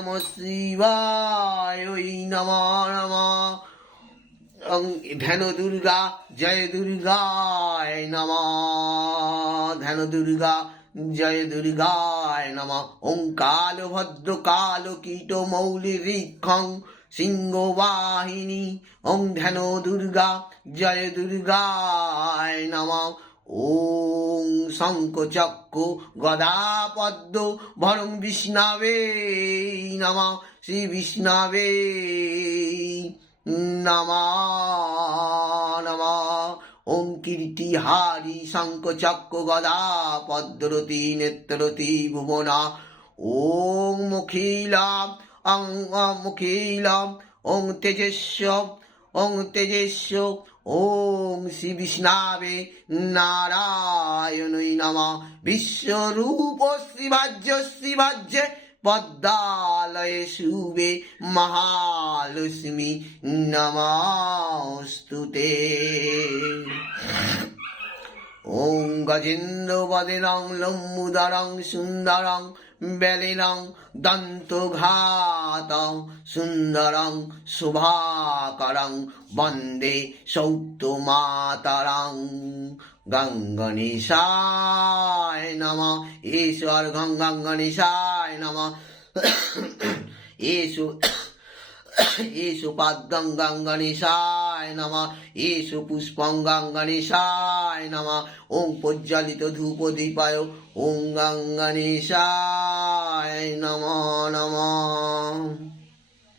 নমঃ শিবায় নমঃ ধ্যান দুর্গা জয় দুর্গায় নমঃ ধ্যান দুর্গা জয় দুর্গায় নমঃ ওং কাল ভদ্র কাল কীট মৌলি ঋক্ষং সিংহ বাহিনী ওং ধ্যান দুর্গা জয় দুর্গায় নমঃ ওং শঙ্খ চক্র গদা পদ্ম ভরং বিষ্ণবে নমঃ শ্রী বিষ্ণবে নমঃ নমঃ ওং কীর্তিহারি শঙ্খ চক্র গদা পদ্মরতি নেত্ররতি ভুবনা ওং মুখিলাম মুখিলাম ওং তেজস্ব ওং শ্রী বিষ্ণবে নারায়ণই নমঃ বিশ্বরূপ শিবাজ্যে পদ্মালয়ে শুভে মহালক্ষ্মী নমস্তুতে ওং গজেন্দ্র বদনং লম্বুদরং সুন্দরং বেলিনং দন্তঘাতং সুন্দরং শুভাকরং বন্দে সৌত্যমাতরং গঙ্গণেশায় নমঃ ঈশ্বর গঙ্গণেশায় নমঃ এষু পাদ্যং গঙ্গণেশায় নমঃ এষু পুষ্পং গঙ্গণেশায় নমঃ ওং প্রজ্জ্বলিত ধূপ দীপায় ওং গঙ্গণেশায় নমঃ নমঃ।